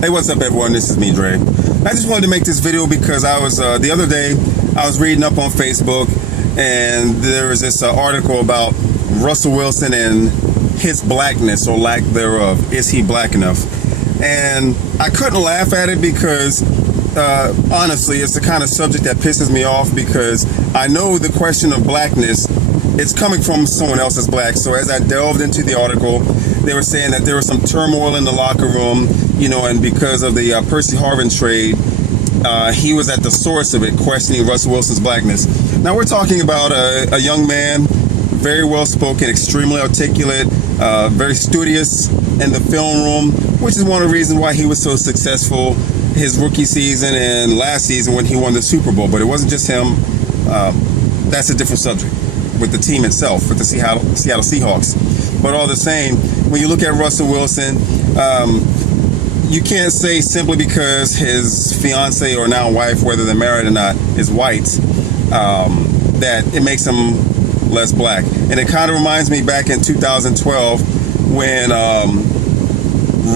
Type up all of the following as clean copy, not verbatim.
Hey, what's up, everyone? This is me, Dre. I just wanted to make this video because I was, the other day, I was reading up on Facebook, and there was this article about Russell Wilson and his blackness, or lack thereof. Is he black enough? And I couldn't laugh at it because, honestly, it's the kind of subject that pisses me off, because I know the question of blackness, it's coming from someone else that's black. So as I delved into the article, they were saying that there was some turmoil in the locker room, you know, and because of the Percy Harvin trade, he was at the source of it, questioning Russell Wilson's blackness. Now we're talking about a young man, very well spoken, extremely articulate, very studious in the film room, which is one of the reasons why he was so successful his rookie season and last season when he won the Super Bowl. But it wasn't just him. That's a different subject with the team itself, with the Seattle Seahawks. But all the same, when you look at Russell Wilson, you can't say simply because his fiance or now wife, whether they're married or not, is white, that it makes him less black. And it kind of reminds me back in 2012 when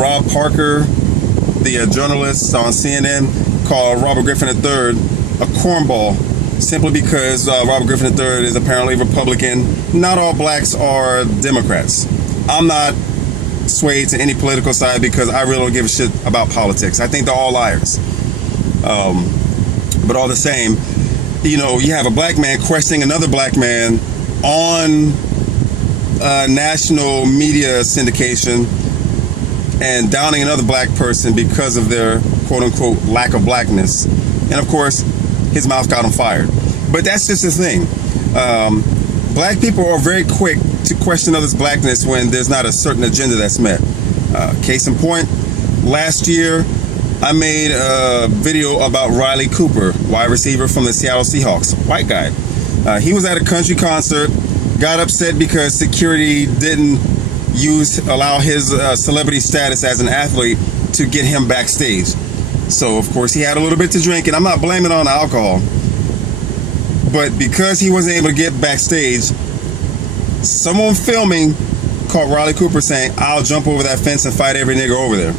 Rob Parker, the journalist on CNN, called Robert Griffin III a cornball, simply because Robert Griffin III is apparently Republican. Not all blacks are Democrats. I'm not swayed to any political side because I really don't give a shit about politics. I think they're all liars. But all the same, you know, you have a black man questioning another black man on national media syndication and downing another black person because of their quote-unquote lack of blackness. And of course, his mouth got him fired. But that's just the thing. Black people are very quick to question others' blackness when there's not a certain agenda that's met. Case in point, last year I made a video about Riley Cooper, wide receiver from the Seattle Seahawks, white guy. He was at a country concert, got upset because security didn't allow his celebrity status as an athlete to get him backstage. So of course he had a little bit to drink, and I'm not blaming it on alcohol, but because he wasn't able to get backstage, someone filming caught Riley Cooper saying, "I'll jump over that fence and fight every nigger over there."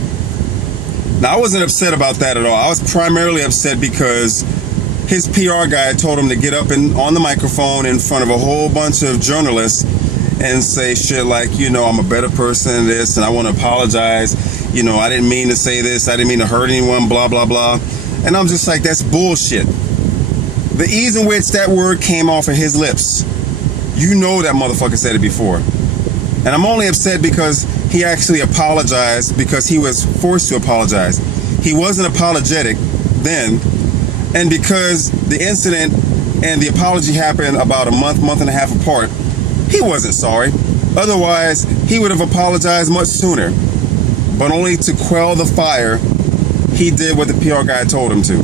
Now I wasn't upset about that at all. I was primarily upset because his PR guy told him to get up and on the microphone in front of a whole bunch of journalists and say shit like, you know, I'm a better person than this, and I want to apologize. You know, I didn't mean to say this. I didn't mean to hurt anyone, blah, blah, blah. And I'm just like, that's bullshit. The ease in which that word came off of his lips, you know that motherfucker said it before. And I'm only upset because he actually apologized, because he was forced to apologize. He wasn't apologetic then, and because the incident and the apology happened about a month and a half apart, he wasn't sorry. Otherwise, he would have apologized much sooner. But only to quell the fire, he did what the PR guy told him to.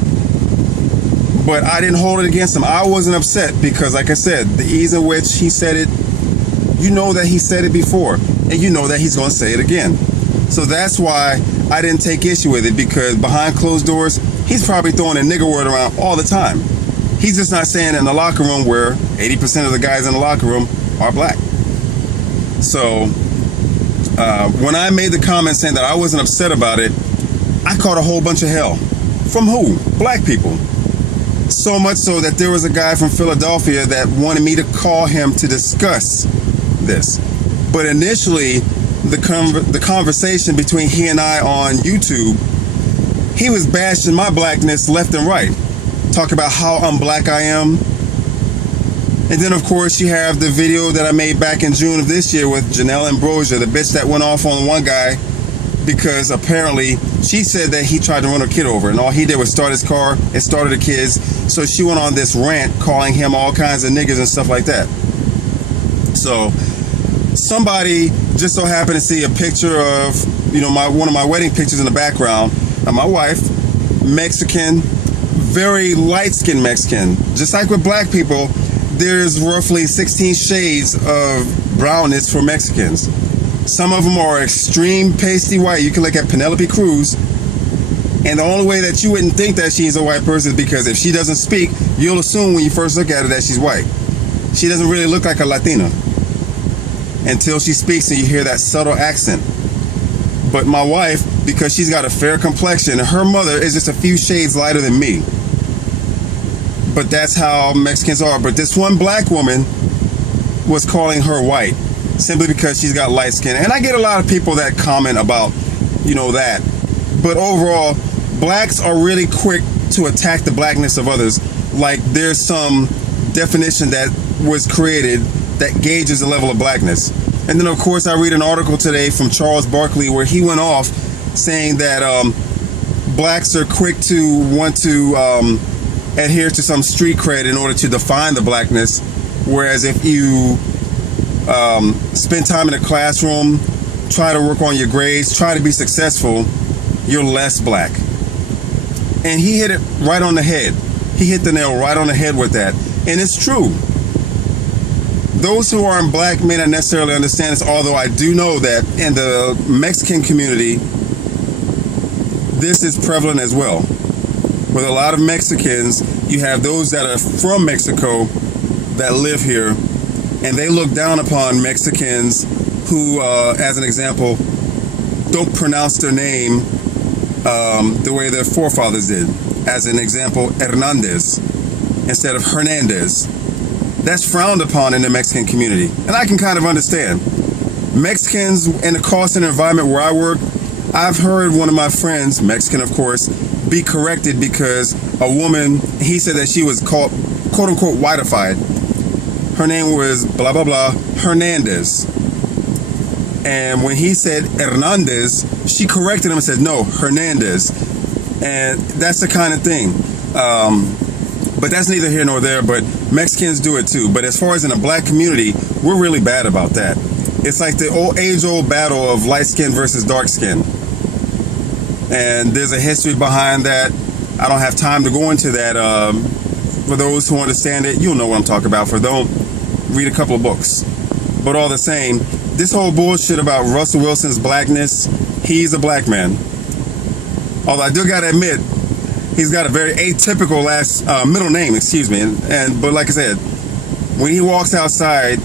But I didn't hold it against him. I wasn't upset because, like I said, the ease in which he said it, you know that he said it before, and you know that he's going to say it again. So that's why I didn't take issue with it, because behind closed doors, he's probably throwing a nigger word around all the time. He's just not saying it in the locker room, where 80% of the guys in the locker room are black. So when I made the comment saying that I wasn't upset about it, I caught a whole bunch of hell. From who? Black people. So much so that there was a guy from Philadelphia that wanted me to call him to discuss this. But initially, the conversation between he and I on YouTube, he was bashing my blackness left and right. Talk about how unblack I am. And then, of course, you have the video that I made back in June of this year with Janelle Ambrosia, the bitch that went off on one guy because apparently she said that he tried to run her kid over, and all he did was start his car. It started the kids. So she went on this rant calling him all kinds of niggas and stuff like that. So somebody just so happened to see a picture of, you know, one of my wedding pictures in the background of my wife, Mexican, very light-skinned Mexican. Just like with black people, there's roughly 16 shades of brownness for Mexicans. Some of them are extreme pasty white. You can look at Penelope Cruz, and the only way that you wouldn't think that she's a white person is because if she doesn't speak, you'll assume when you first look at her that she's white. She doesn't really look like a Latina until she speaks and you hear that subtle accent. But my wife, because she's got a fair complexion, her mother is just a few shades lighter than me. But that's how Mexicans are. But this one black woman was calling her white simply because she's got light skin. And I get a lot of people that comment about, that. But overall, blacks are really quick to attack the blackness of others. Like there's some definition that was created that gauges the level of blackness. And then, of course, I read an article today from Charles Barkley where he went off saying that blacks are quick to want to adhere to some street cred in order to define the blackness. Whereas if you spend time in a classroom, try to work on your grades, try to be successful, you're less black. And he hit it right on the head. He hit the nail right on the head with that. And it's true. Those who aren't black may not necessarily understand this, although I do know that in the Mexican community, this is prevalent as well. With a lot of Mexicans, you have those that are from Mexico that live here, and they look down upon Mexicans who, as an example, don't pronounce their name the way their forefathers did. As an example, Hernandez instead of Hernandez. That's frowned upon in the Mexican community. And I can kind of understand. Mexicans in the call center environment where I work, I've heard one of my friends, Mexican of course, be corrected because a woman, he said that she was called, quote unquote, whiteified. Her name was blah, blah, blah, Hernandez. And when he said Hernandez, she corrected him and said, no, Hernandez. And that's the kind of thing. But that's neither here nor there, but Mexicans do it too. But as far as in the black community, we're really bad about that. It's like the age-old battle of light skin versus dark skin. And there's a history behind that. I don't have time to go into that. For those who understand it, you'll know what I'm talking about. For those, read a couple of books. But all the same, this whole bullshit about Russell Wilson's blackness, he's a black man. Although I do gotta admit, he's got a very atypical middle name, but like I said, when he walks outside,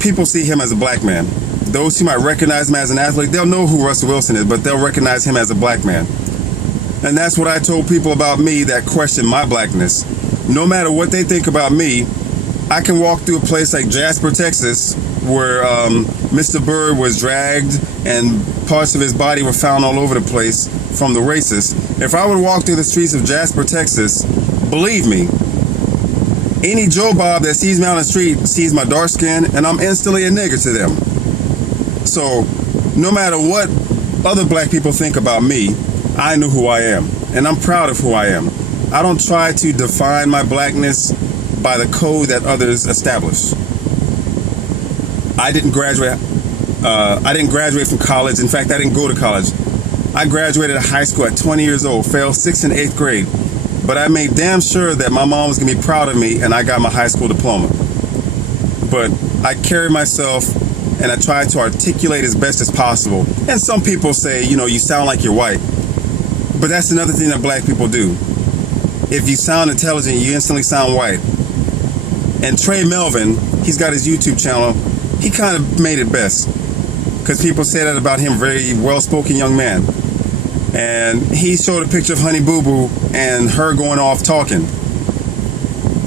people see him as a black man. Those who might recognize him as an athlete, they'll know who Russell Wilson is, but they'll recognize him as a black man. And that's what I told people about me that question my blackness. No matter what they think about me, I can walk through a place like Jasper, Texas, where Mr. Bird was dragged and parts of his body were found all over the place from the racists. If I would walk through the streets of Jasper, Texas, believe me, any Joe Bob that sees me on the street sees my dark skin and I'm instantly a nigger to them. So no matter what other black people think about me, I know who I am and I'm proud of who I am. I don't try to define my blackness by the code that others establish. I didn't graduate from college. In fact, I didn't go to college. I graduated high school at 20 years old, failed 6th and 8th grade. But I made damn sure that my mom was going to be proud of me and I got my high school diploma. But I carry myself and I try to articulate as best as possible. And some people say, you sound like you're white. But that's another thing that black people do. If you sound intelligent, you instantly sound white. And Trey Melvin, he's got his YouTube channel. He kind of made it best. Because people say that about him, very well-spoken young man. And he showed a picture of Honey Boo Boo and her going off talking.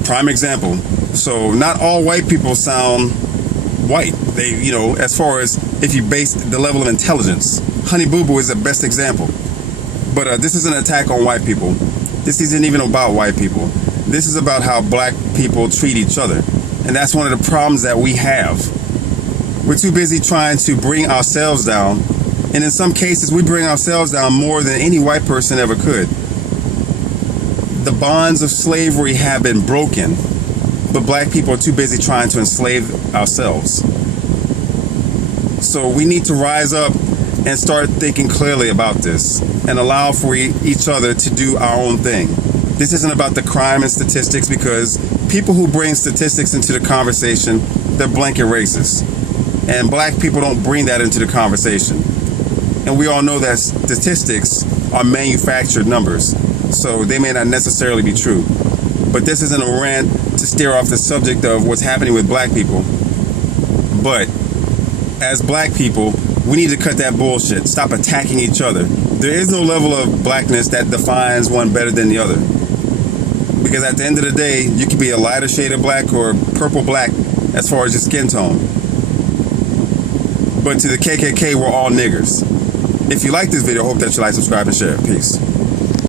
Prime example. So not all white people sound white. They, as far as if you base the level of intelligence. Honey Boo Boo is the best example. But this is an attack on white people. This isn't even about white people. This is about how black people treat each other. And that's one of the problems that we have. We're too busy trying to bring ourselves down. And in some cases, we bring ourselves down more than any white person ever could. The bonds of slavery have been broken, but black people are too busy trying to enslave ourselves. So we need to rise up and start thinking clearly about this and allow for each other to do our own thing. This isn't about the crime and statistics, because people who bring statistics into the conversation, they're blanket racist. And black people don't bring that into the conversation. And we all know that statistics are manufactured numbers, so they may not necessarily be true. But this isn't a rant to steer off the subject of what's happening with black people. But as black people, We need to cut that bullshit. Stop attacking each other. There is no level of blackness that defines one better than the other. Because at the end of the day, you can be a lighter shade of black or purple black as far as your skin tone. But to the KKK, we're all niggers. If you like this video, I hope that you like, subscribe, and share. Peace.